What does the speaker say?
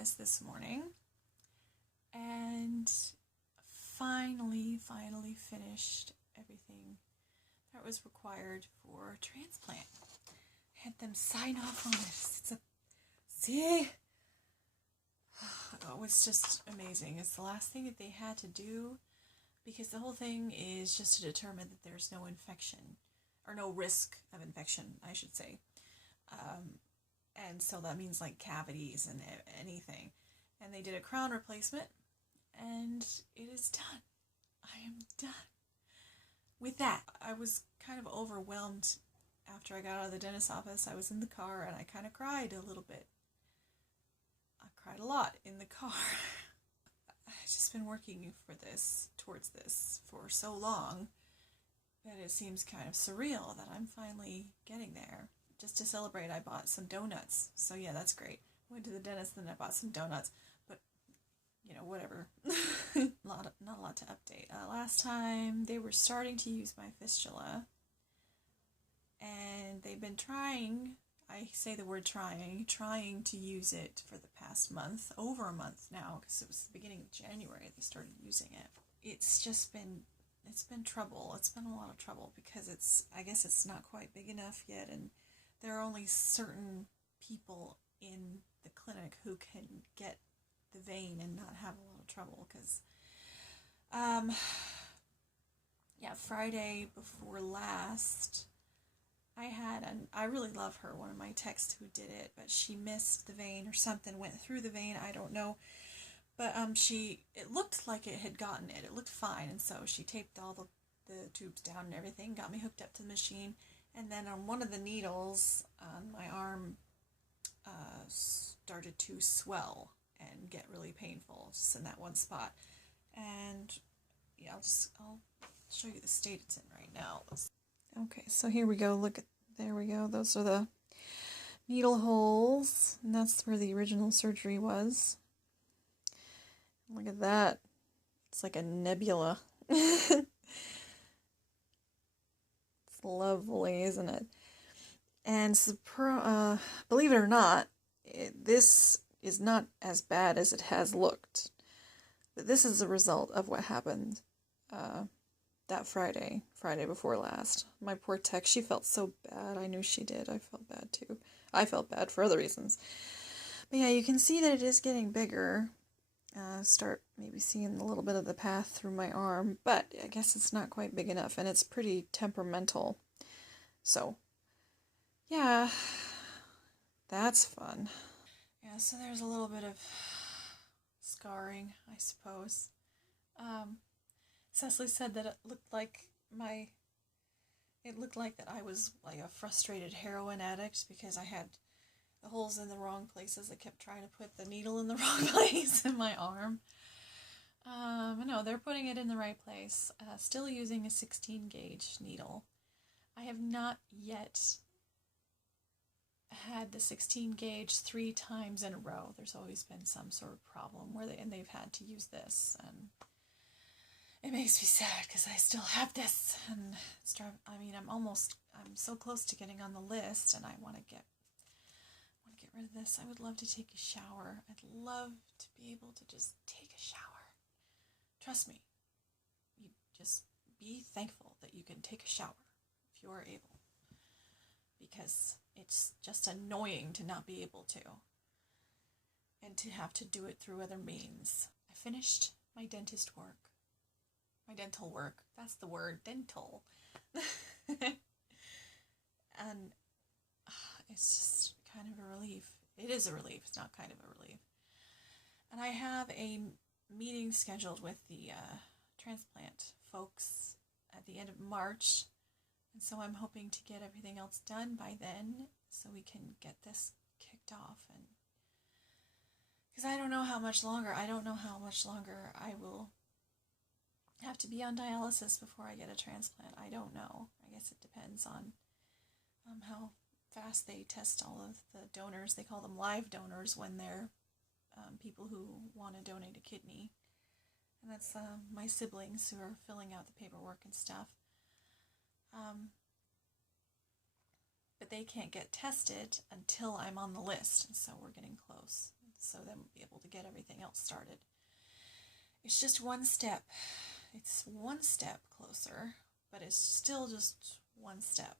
dentist this morning and finally finished everything that was required for a transplant. I had them sign off on it. See? Oh, it was just amazing. It's the last thing that they had to do because the whole thing is just to determine that there's no infection, or no risk of infection, I should say. And so that means like cavities and anything. And they did a crown replacement, and it is done. I am done. With that, I was kind of overwhelmed after I got out of the dentist's office. I was in the car and I kind of cried a little bit. I cried a lot in the car. I've just been working towards this for so long that it seems kind of surreal that I'm finally getting there. Just to celebrate, I bought some donuts. So yeah, that's great. Went to the dentist and I bought some donuts. But, whatever. Not a lot to update. Last time, they were starting to use my fistula. And they've been trying, I say the word trying to use it for the past month. Over a month now, because it was the beginning of January they started using it. It's been trouble. It's been a lot of trouble because I guess it's not quite big enough yet, and there are only certain people in the clinic who can get the vein and not have a lot of trouble, because Friday before last, I really love her, one of my techs who did it, but she missed the vein or something, went through the vein, I don't know, but it looked like it had gotten it looked fine, and so she taped all the tubes down and everything, got me hooked up to the machine. And then on one of the needles on my arm started to swell and get really painful, just in that one spot. And yeah, I'll show you the state it's in right now. Okay, so here we go. There we go. Those are the needle holes, and that's where the original surgery was. Look at that. It's like a nebula. Lovely, isn't it? And believe it or not, this is not as bad as it has looked. But this is a result of what happened that Friday before last. My poor tech, she felt so bad. I knew she did. I felt bad too. I felt bad for other reasons. But yeah, you can see that it is getting bigger. Start maybe seeing a little bit of the path through my arm, but I guess it's not quite big enough, and it's pretty temperamental. So, yeah, that's fun. Yeah, so there's a little bit of scarring, I suppose. Cecily said that it looked like that I was like a frustrated heroin addict because I had the holes in the wrong places. I kept trying to put the needle in the wrong place in my arm. No, they're putting it in the right place. Still using a 16 gauge needle. I have not yet had the 16 gauge 3 times in a row. There's always been some sort of problem and they've had to use this, and it makes me sad because I still have this, and I'm so close to getting on the list, and I want to get rid of this. I would love to take a shower. I'd love to be able to just take a shower. Trust me, you just be thankful that you can take a shower if you are able, because it's just annoying to not be able to, and to have to do it through other means. I finished my dental work, that's the word, dental. And it's just kind of a relief. It is a relief. It's not kind of a relief. And I have a meeting scheduled with the transplant folks at the end of March. And so I'm hoping to get everything else done by then so we can get this kicked off. And because I don't know how much longer I will have to be on dialysis before I get a transplant. I don't know. I guess it depends on how fast they test all of the donors. They call them live donors when they're people who want to donate a kidney. And that's my siblings who are filling out the paperwork and stuff. But they can't get tested until I'm on the list, and so we're getting close. so then we'll be able to get everything else started. It's just one step. It's one step closer, but it's still just one step.